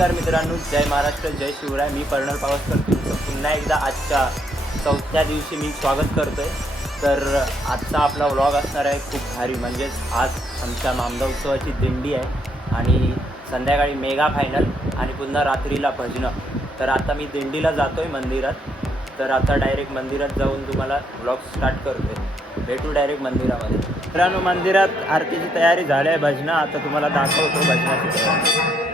नमस्कार मित्रांनो जय महाराष्ट्र जय शिवराय. मी कर्नल पावसकर. तुमचं पुन्हा एकदा आजच्या चौथ्या दिवशी मी स्वागत करतो आहे तर आजचा आपला व्लॉग असणार आहे खूप भारी. म्हणजेच आज आमच्या मामदा उत्सवाची दिंडी आहे आणि संध्याकाळी मेगा फायनल आणि पुन्हा रात्रीला भजनं. तर आता मी दिंडीला जातो आहे मंदिरात. तर आता डायरेक्ट मंदिरात जाऊन तुम्हाला व्लॉग स्टार्ट करतोय. भेटू डायरेक्ट मंदिरामध्ये. मित्रांनो मंदिरात आरतीची तयारी झाली आहे भजनं. आता तुम्हाला दाखवतो भजनाची तयारी.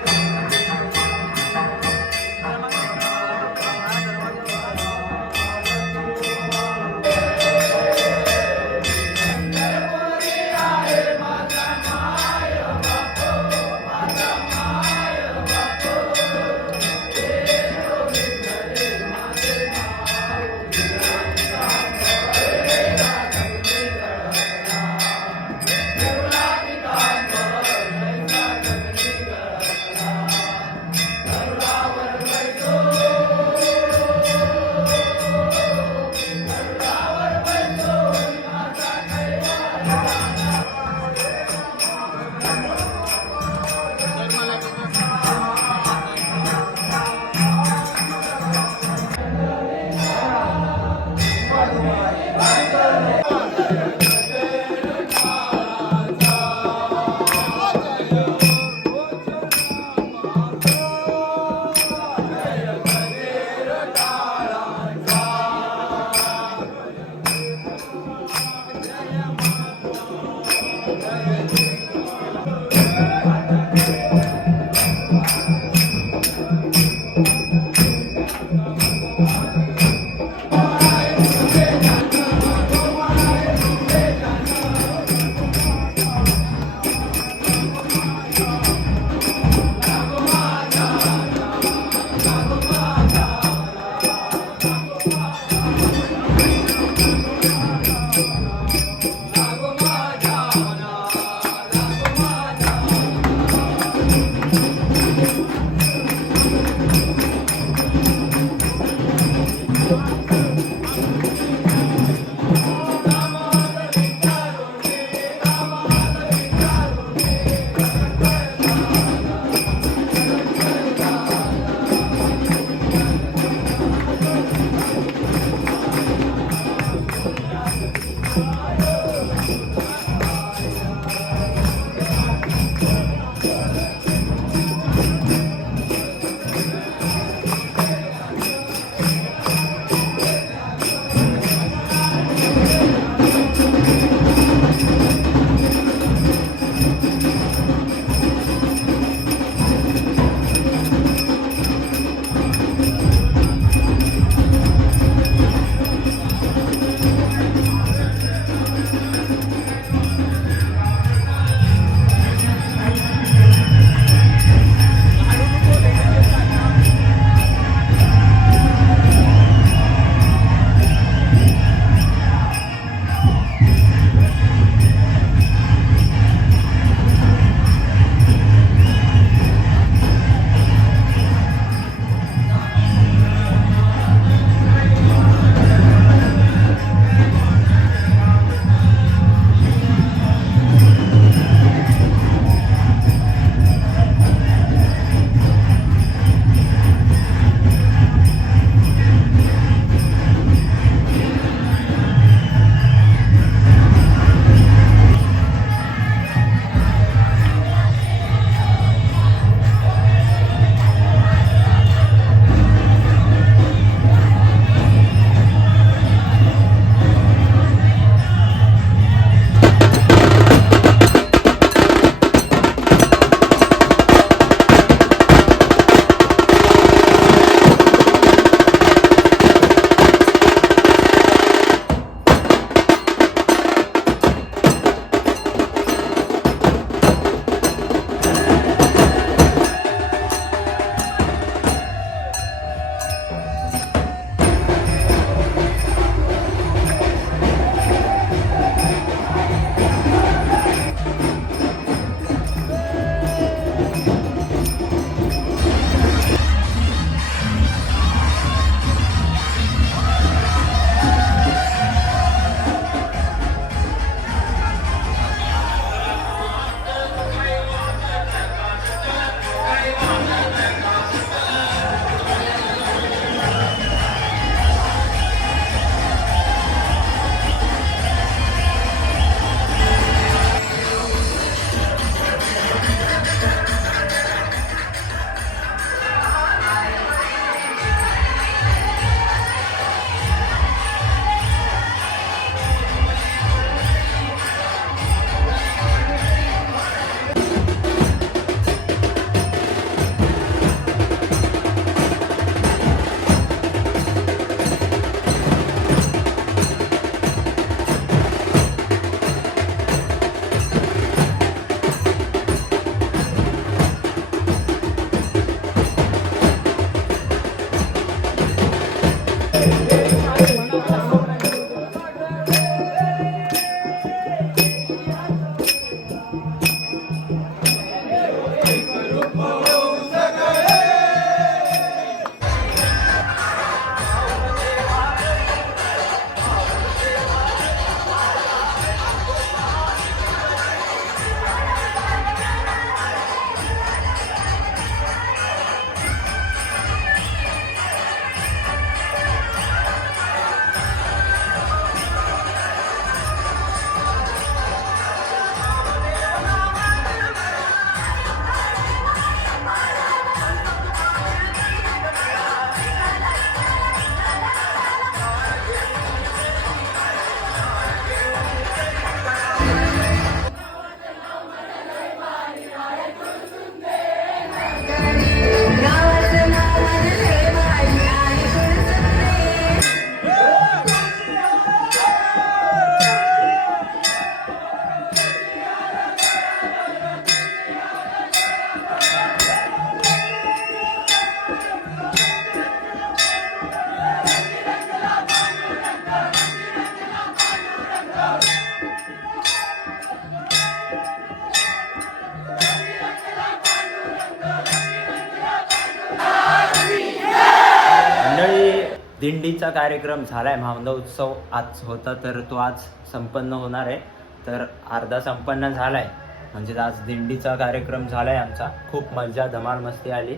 दिंडीचा कार्यक्रम झालाय. महामंडळ उत्सव आज होता तर तो आज संपन्न होणार आहे. तर अर्धा संपन्न झालाय. म्हणजे आज दिंडीचा कार्यक्रम झालाय आमचा. खूप मजा धमाल मस्ती आली.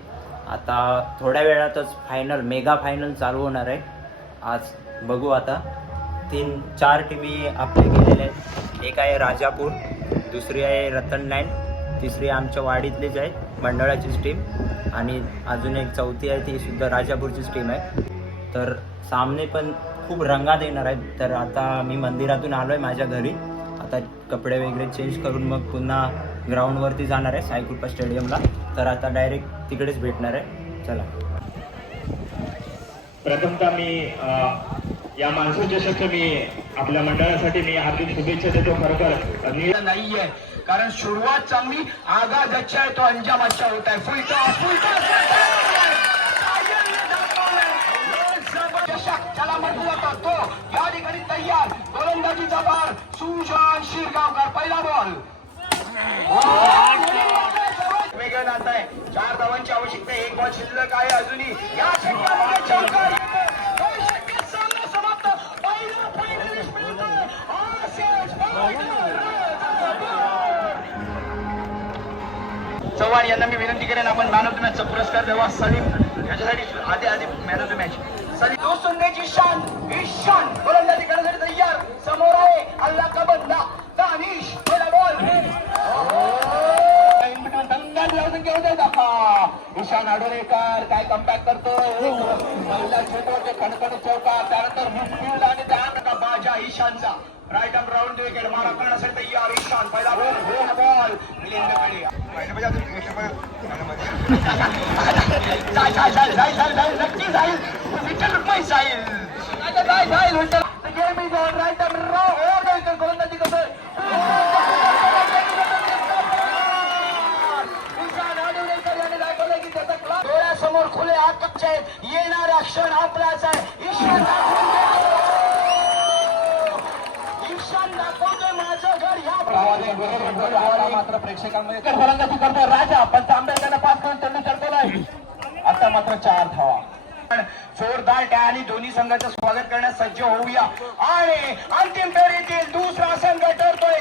आता थोड्या वेळातच फायनल मेगा फायनल चालू होणार आहे. आज बघू आता. तीन चार टीमी आपले गेलेले आहेत. एक आहे राजापूर दुसरी आहे रतन नाईन तिसरी आमच्या वाडीतलीच आहे मंडळाचीच टीम आणि अजून एक चौथी आहे ती सुद्धा राजापूरचीच टीम आहे. तर सामने पण खूप रंगात येणार आहेत. तर आता मी मंदिरातून आलो आहे माझ्या घरी. आता कपडे वगैरे चेंज करून मग पुन्हा ग्राउंडवरती जाणार आहे साईकृपा स्टेडियमला तर आता डायरेक्ट तिकडेच भेटणार आहे. चला. प्रथमतः मी या मान्सून चषक मी आपल्या मंडळासाठी मी हार्दिक शुभेच्छा देतो खरोखर नाहीये. कारण सुरुवात चांगली आगाज अच्छा आहे तो अंजाम अच्छा होता है फुल टॉस फुल टॉस तो या ठिकाणी तयार गोलंदाजीचा बार सुशांत शिरगावकर पहिला बॉल. वेगळं नात आहे. चार धावांची आवश्यकता एक बॉल शिल्लक आहे अजूनही. या षटकामध्ये चौकार. समाप्त. पहिला फायनलिस्ट मिळतोय चव्हाण यांना मी विनंती करेन आपण मॅन ऑफ द मॅचचा पुरस्कार द्यावा. सलीम याच्यासाठी आधी आधी man of the match Salim तो सुंदेची शान ईशान गोलंदाजी करण्यासाठी तयार. समोर आहे अल्ला का बदला दानिश पहिला बॉल दंगात लावून घेऊ दे दाखा ईशान आडोरेकर काय कमबॅक करतो? पहिला क्षेत्राचे कणकण चौका त्यानंतर मिडफिल्ड आणि त्यानंतर बाजा ईशानचा? राईट अप राऊंड विकेट मारा करण्यासाठी तयार ईशान पहिला बॉल गोल बॉल मिलिंदकडे जाय जाय जाय जाय जाय जाय नक्की जाईल विकेट रुपये जाईल आता जाय जाईल गेम इज ऑन अप डोळ्यासमोर खुले आकच्छ आहेत येणारा क्षण आपलाच आहे ईशान दाखवून देतो. ईशान दाखवतोय माझं घर ह्या मात्र प्रेक्षकांमध्ये फलंदाजी करतोय राजा पण तांबे त्यांना पाच करून चेंडू चढतोय आता मात्र चार धावा. जोरदार त्या आणि दोन्ही संघाचं स्वागत करण्यास सज्ज होऊया. आणि अंतिम फेरीतील दुसरा संघ ठरतोय.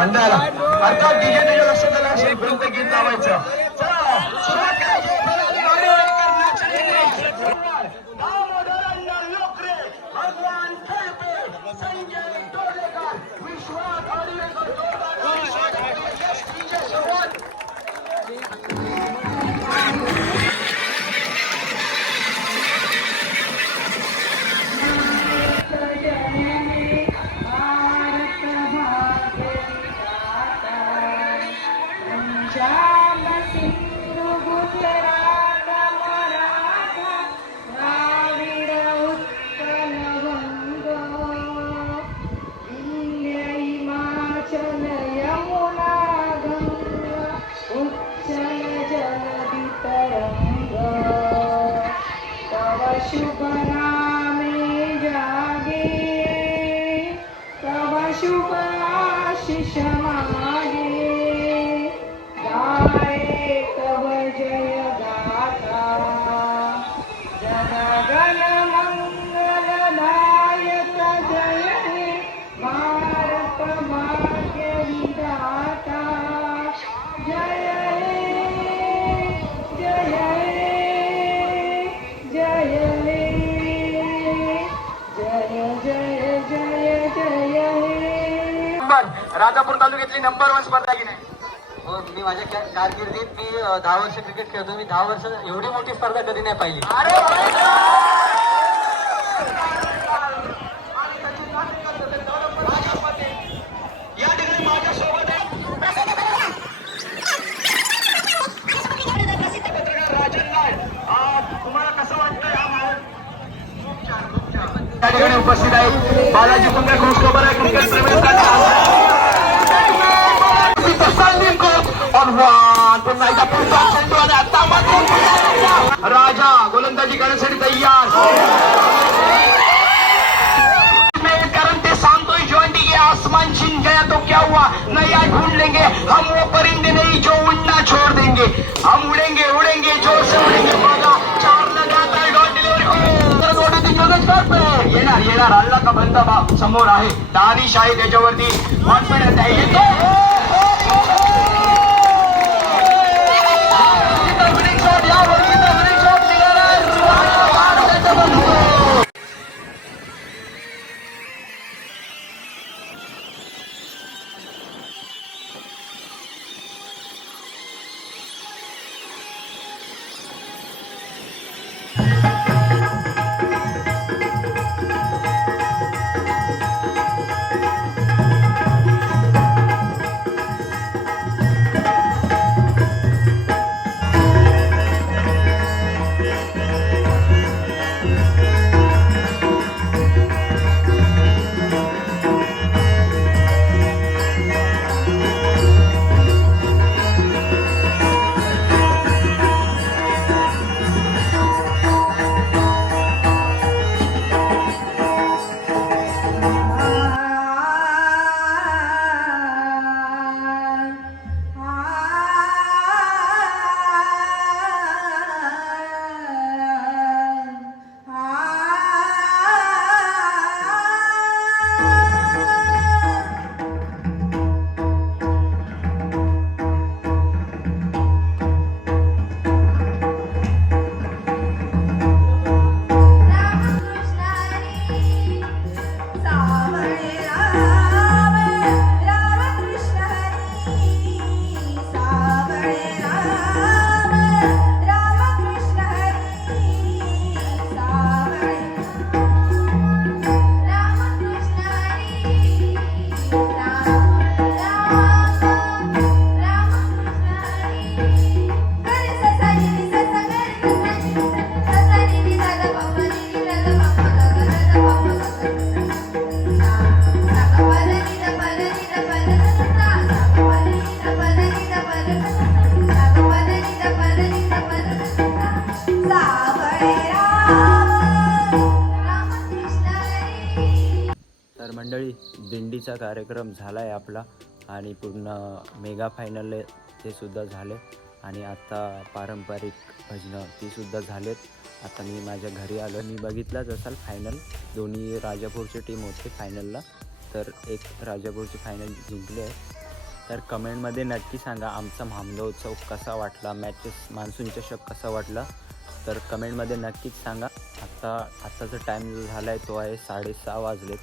mandado. राजापूर तालुक्यातली नंबर वन स्पर्धा की नाही हो मी माझ्या कार- कारकिर्दीत मी दहा वर्ष क्रिकेट खेळतो मी दहा वर्ष एवढी मोठी स्पर्धा कधी नाही पाहिली. आहे उपस्थित आहेत बालाजी कुंभे घोषखबर आहे. क्रिकेट प्रेमी राजा, गोलंदाजी करण्यासाठी तयार। ते आसमान छिन गया तो क्या हुआ? नया ढूंढ लेंगे। हम वो परिंदे नहीं जो उड़ना छोड़ देंगे। हम उड़ेंगे उड़ेंगे, ज़ोर से उड़ेंगे। ती. येणार येणार हल्ला का। बंद समोर आहे दानिश आहे त्याच्यावरती कॉन्फिडन्स आहे दिंडीचा कार्यक्रम झाला आहे आपला आणि पूर्ण मेगा फायनल ते सुद्धा झाले. आणि आता पारंपरिक भजनं ती सुद्धा झालेत. आता मी माझ्या घरी आलो. मी बघितलाच असाल फायनल दोन्ही राजापूरची टीम होते फायनलला तर एक राजापूरची फायनल जिंकली आहे. तर कमेंटमध्ये नक्की सांगा आमचा महामंडळ उत्सव कसा वाटला? मॅचेस मान्सून चषक कसा वाटला? तर कमेंटमध्ये नक्कीच सांगा. आत्ता आत्ताचा टाईम जो झाला आहे तो आहे साडेसहा वाजलेत.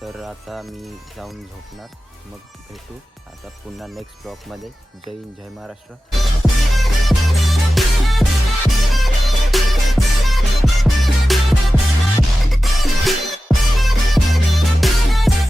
तर आता मी जाऊन झोपणार. मग भेटू. आता पुन्हा नेक्स्ट ब्लॉकमध्ये जय हिंद जय महाराष्ट्र.